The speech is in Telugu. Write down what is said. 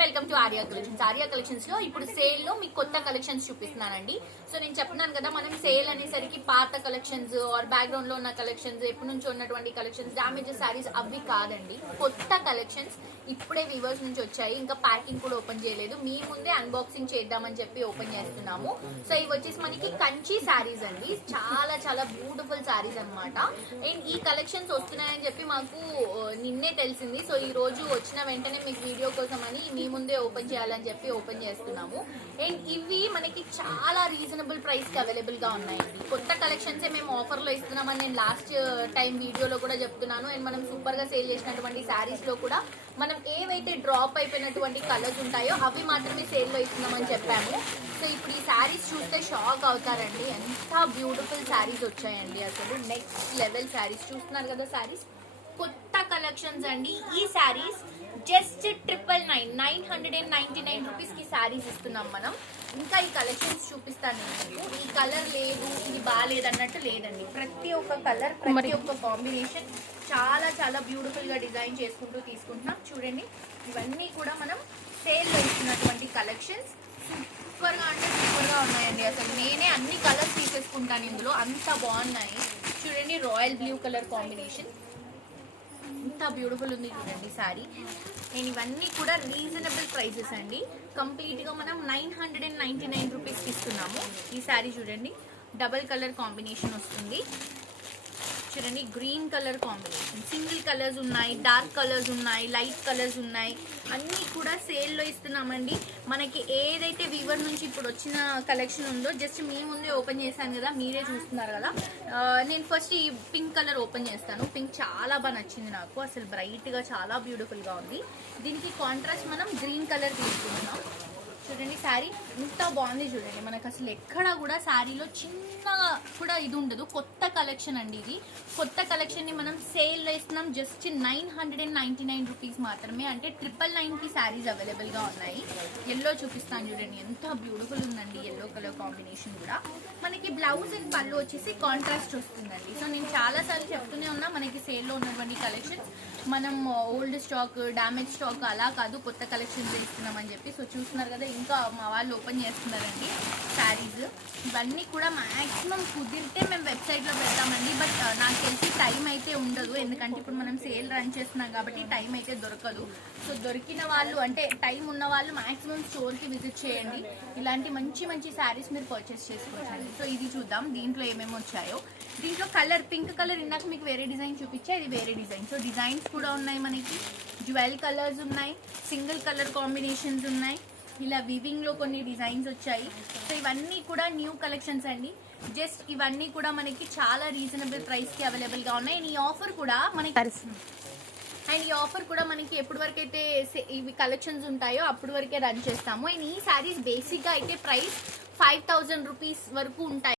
Welcome to Arya collections. Arya collections లో ఇప్పుడు సేల్ లో మీకు కొత్త కలెక్షన్స్ చూపిస్తున్నానండి. సో నేను చెప్తున్నాను కదా, మనం సేల్ అనేసరికి పాత కలెక్షన్స్ ఆర్ బ్యాక్గ్రౌండ్ లో ఉన్న కలెక్షన్స్, ఎప్పటి నుంచో ఉన్నటువంటి కలెక్షన్స్, డామేజెస్ సారీస్ అవి కాదండి. కొత్త కలెక్షన్స్ ఇప్పుడే వీవర్స్ నుంచి వచ్చాయి. ఇంకా ప్యాకింగ్ కూడా ఓపెన్ చేయలేదు, మీ ముందే అన్బాక్సింగ్ చేద్దామని చెప్పి ఓపెన్ చేస్తున్నాము. సో ఇవి వచ్చేసి మనకి కంచి సారీస్ అండి. చాలా చాలా బ్యూటిఫుల్ సారీస్ అనమాట. అండ్ ఈ కలెక్షన్స్ వస్తున్నాయని చెప్పి మాకు నిన్నే తెలిసింది. సో ఈ రోజు వచ్చిన వెంటనే మీకు వీడియో కోసం అని మీ ముందే ఓపెన్ చేయాలని చెప్పి ఓపెన్ చేస్తున్నాము. అండ్ ఇవి మనకి చాలా రీజనబుల్ ప్రైస్ కి అవైలబుల్ గా ఉన్నాయండి. కొత్త కలెక్షన్స్ మేము ఆఫర్ లో ఇస్తున్నామని నేను లాస్ట్ టైం వీడియోలో కూడా చెప్తున్నాను. అండ్ మనం సూపర్ గా సేల్ చేసినటువంటి శారీస్ లో కూడా మనం ఏవైతే డ్రాప్ అయిపోయినటువంటి కలర్స్ ఉంటాయో అవి మాత్రమే సేల్ లో ఇస్తున్నామని చెప్పాము. సో ఇప్పుడు ఈ శారీస్ చూస్తే షాక్ అవుతారండి, ఎంత బ్యూటిఫుల్ శారీస్ వచ్చాయండి. అసలు నెక్స్ట్ లెవెల్ శారీస్ చూస్తున్నారు కదా. శారీస్ కొత్త కలెక్షన్స్ అండి. ఈ శారీస్ జస్ట్ 999 రూపీస్ కి శారీస్ ఇస్తున్నాం మనం. ఇంకా ఈ కలెక్షన్స్ చూపిస్తాను నేను. ఈ కలర్ లేదు, ఇది బాగాలేదు అన్నట్టు లేదండి. ప్రతి ఒక్క కలర్, ప్రతి ఒక్క కాంబినేషన్ చాలా చాలా బ్యూటిఫుల్ గా డిజైన్ చేసుకుంటూ తీసుకుంటున్నాం. చూడండి, ఇవన్నీ కూడా మనం సేల్ లో ఇస్తున్నటువంటి కలెక్షన్స్. సూపర్ గా అంటే సూపర్ గా ఉన్నాయండి. అసలు నేనే అన్ని కలర్స్ తీసేసుకుంటాను ఇందులో, అంత బాగున్నాయి. చూడండి, రాయల్ బ్లూ కలర్ కాంబినేషన్ ఎంత బ్యూటిఫుల్ ఉంది చూడండి శారీ. నేను ఇవన్నీ కూడా రీజనబుల్ ప్రైసెస్ అండి. కంప్లీట్గా మనం 999 రూపీస్కి ఇస్తున్నాము. ఈ శారీ చూడండి, డబల్ కలర్ కాంబినేషన్ వస్తుంది. చూడండి, green colour combination, single colours ఉన్నాయి, డార్క్ కలర్స్ ఉన్నాయి, లైట్ కలర్స్ ఉన్నాయి. అన్నీ కూడా సేల్లో ఇస్తున్నామండి. మనకి ఏదైతే వీవర్ నుంచి ఇప్పుడు వచ్చిన కలెక్షన్ ఉందో జస్ట్ మీ ముందే ఓపెన్ చేశాను కదా, మీరే చూస్తున్నారు కదా. నేను ఫస్ట్ ఈ పింక్ కలర్ ఓపెన్ చేస్తాను. పింక్ చాలా బాగా నచ్చింది నాకు, అసలు బ్రైట్గా చాలా బ్యూటిఫుల్గా ఉంది. దీనికి కాంట్రాస్ట్ మనం గ్రీన్ కలర్ తీసుకుంటున్నాం. చూడండి, శారీ ఎంత బాగుంది చూడండి. మనకు అసలు ఎక్కడ కూడా శారీలో చిన్న కూడా ఇది ఉండదు. కొత్త కలెక్షన్ అండి ఇది. కొత్త కలెక్షన్ని మనం సేల్లో ఇస్తున్నాం జస్ట్ 999 రూపీస్ మాత్రమే. అంటే 999కి శారీస్ అవైలబుల్గా ఉన్నాయి. ఎల్లో చూపిస్తాను చూడండి, ఎంత బ్యూటిఫుల్ ఉందండి. ఎల్లో కలర్ కాంబినేషన్ కూడా మనకి బ్లౌజ్ అండ్ పళ్ళు వచ్చేసి కాంట్రాస్ట్ వస్తుందండి. సో నేను చాలాసార్లు చెప్తూనే ఉన్నా, మనకి సేల్లో ఉన్నటువంటి కలెక్షన్స్ మనం ఓల్డ్ స్టాక్, డ్యామేజ్ స్టాక్ అలా కాదు, కొత్త కలెక్షన్స్ ఇస్తున్నామని చెప్పి. సో చూస్తున్నారు కదా, ఇంకా మా వాళ్ళు ఓపెన్ చేస్తున్నారండి శారీస్. ఇవన్నీ కూడా మ్యాక్సిమం కుదిరితే మేము వెబ్సైట్లో పెడతామండి. బట్ నాకు తెలిసి టైం అయితే ఉండదు, ఎందుకంటే ఇప్పుడు మనం సేల్ రన్ చేస్తున్నాం కాబట్టి టైం అయితే దొరకదు. సో దొరికిన వాళ్ళు, అంటే టైం ఉన్న వాళ్ళు మ్యాక్సిమం స్టోర్కి విజిట్ చేయండి. ఇలాంటి మంచి మంచి శారీస్ మీరు పర్చేస్ చేసుకోవచ్చండి. సో ఇది చూద్దాం దీంట్లో ఏమేమి వచ్చాయో. దీంట్లో కలర్ పింక్ కలర్ ఇందాక మీకు వేరే డిజైన్ చూపించా, ఇది వేరే డిజైన్. సో డిజైన్స్ కూడా ఉన్నాయి, మనకి జ్యువెల్ కలర్స్ ఉన్నాయి, సింగిల్ కలర్ కాంబినేషన్స్ ఉన్నాయి, ఇలా వివింగ్ లో కొన్ని డిజైన్స్ వచ్చాయి. సో ఇవన్నీ కూడా న్యూ కలెక్షన్స్ అండి. జస్ట్ ఇవన్నీ కూడా మనకి చాలా రీజనబుల్ ప్రైస్ కి అవైలబుల్ గా ఉన్నాయి. ఈ ఆఫర్ కూడా మనకి ఎప్పటి వరకు అయితే ఇవి కలెక్షన్స్ ఉంటాయో అప్పటి వరకే రన్ చేస్తాము. అండ్ ఈ సారీస్ బేసిక్ గా అయితే ప్రైస్ 5000 రూపీస్ వరకు ఉంటాయి.